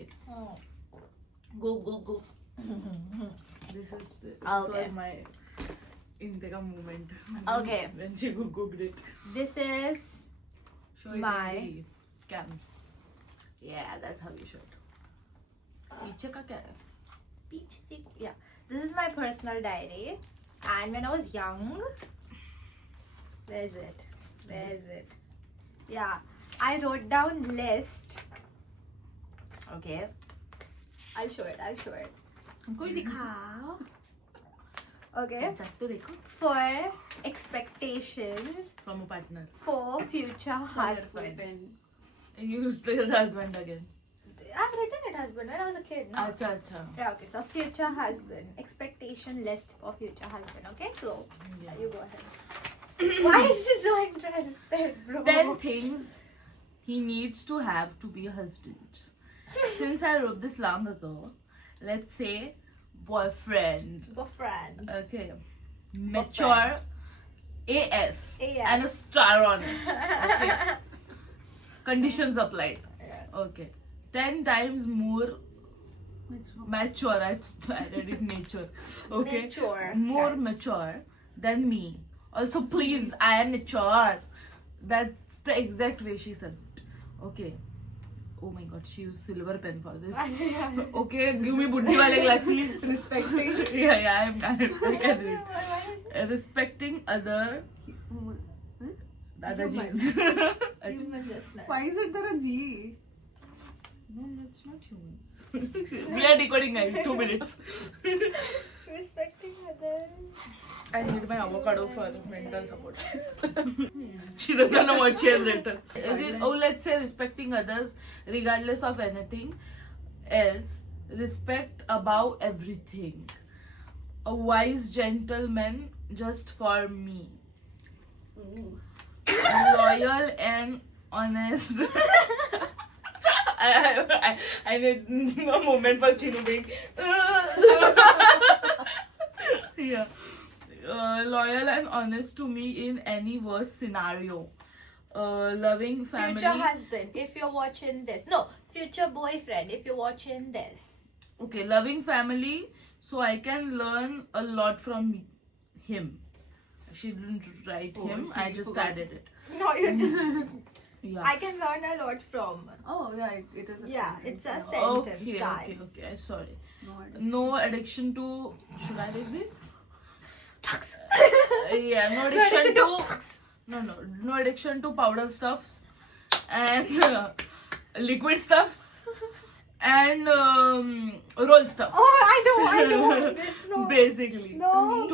Okay. Go. This is Okay. was my Indira moment. Okay. When she googled it. This is Show it My- in the cams. Yeah, that's how you should. पीछे का क्या है? yeah. This is my personal diary, and when I was young, where is it? Yeah, I wrote down list. Okay, I'll show it. हमको ही दिखाओ. Okay, check तो देखो. for expectations From a partner. for future husband. You still husband again. I've written it husband when I was a kid. No? अच्छा. Yeah, okay, so future husband. Expectation list for future husband. Okay, so Yeah. you go ahead. Why is she so interested, bro? 10 things he needs to have to be a husband. Since I wrote this long ago, let's say boyfriend. Boyfriend. Okay. Mature AF. And a star on it. Okay. Conditions applied. Yeah. Okay. 10 times more mature. I read it nature. Okay. Mature. More Yes. mature than me. Also, please, I am mature. That's the exact way she said it. Okay. Oh my god, she used silver pen for this. Okay, give me buddhi wale glasses. Respecting. Yeah, I can read. Respecting other Dadaji's. Human just now. Why is it there a G? No, it's not humans. We are decoding, guys. 2 minutes. Respecting others. I need my avocado for mental support. She doesn't know what she has written. Oh, let's say respecting others regardless of anything else. Respect above everything. A wise gentleman just for me. Loyal and honest. I need a moment for Chinu being. Yeah. Loyal and honest to me in any worst scenario. Loving family. Future husband, if you're watching this. No, future boyfriend, if you're watching this. Okay, loving family, so I can learn a lot from him. She didn't write him, she I just forgot. added it. No, you just. Yeah. I can learn a lot from. Oh, yeah, it is a Yeah, sentence. it's a Oh, sentence, guys. Okay, sorry. no idea. No addiction to. Should I read this? Tux. Yeah, no addiction to. No addiction to powder stuffs and liquid stuffs and roll stuff. Oh, I don't want this. No. Basically, No.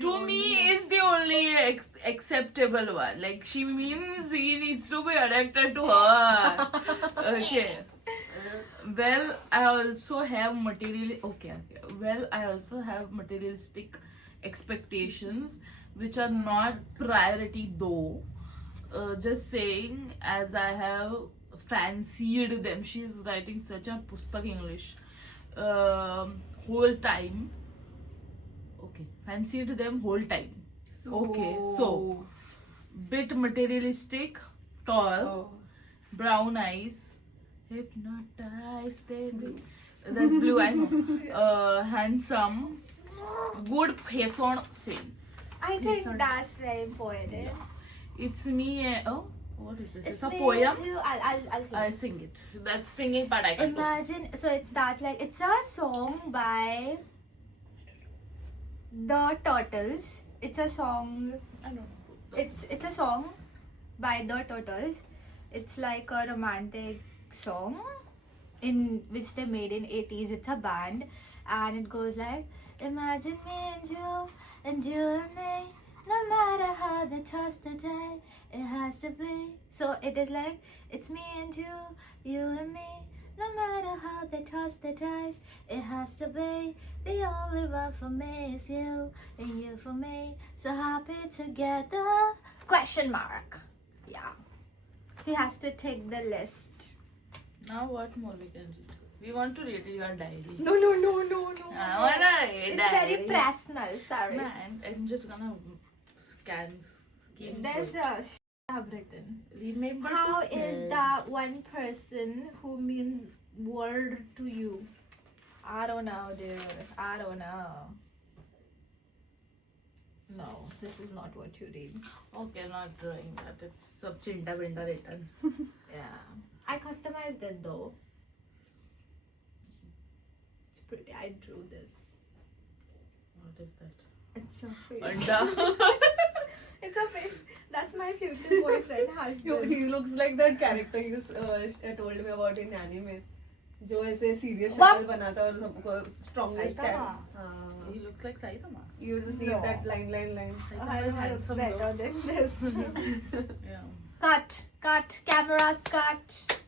to me is the only acceptable one. Like she means he needs to be addicted to her. Okay. Well, I also have materialistic expectations which are not priority though. Just saying, as I have fancied them. She's writing such a pustak English. Whole time. Okay, fancied them whole time. Okay, so bit materialistic, tall, Oh. brown eyes, hypnotized, that blue I know, handsome, good fashion sense. I think that's very important. It's me. Oh, what is this? It's a me poem. too. I'll sing. I sing it. That's singing part I can do. Imagine, so it's that like, it's a song by The Turtles. It's a song, I don't know. it's a song by The Turtles. It's like a romantic song in which they made in 80s. It's a band and it goes like, imagine me and you and me. No matter how they toss the die, it has to be. So it is like, it's me and you and me. No matter how they toss the dice, it has to be. The only one for me is you, and you for me. So happy together? Question mark. Yeah. He has to take the list. Now what more we can read? We want to read your diary. No. I wanna read It's diary. very personal, sorry. Man, I'm just gonna skim There's through. a I've written. Remember How to is send. that one person who word to you. I don't know, dude. I don't know. No, this is not what you read. Okay, not drawing that. It's sub chinta binda written. Yeah. I customized it though. It's pretty. I drew this. What is that? It's a face. Anda. It's a face. That's my future boyfriend husband. He looks like that character you told me about in anime. जो ऐसे serious What? शक्ल बनाता है और सबको strongest Saitama. character. हाँ. He looks like Saitama. You just need No. that line. Saitama I is look handsome better though. than this. Yeah. Cut. Cameras, cut.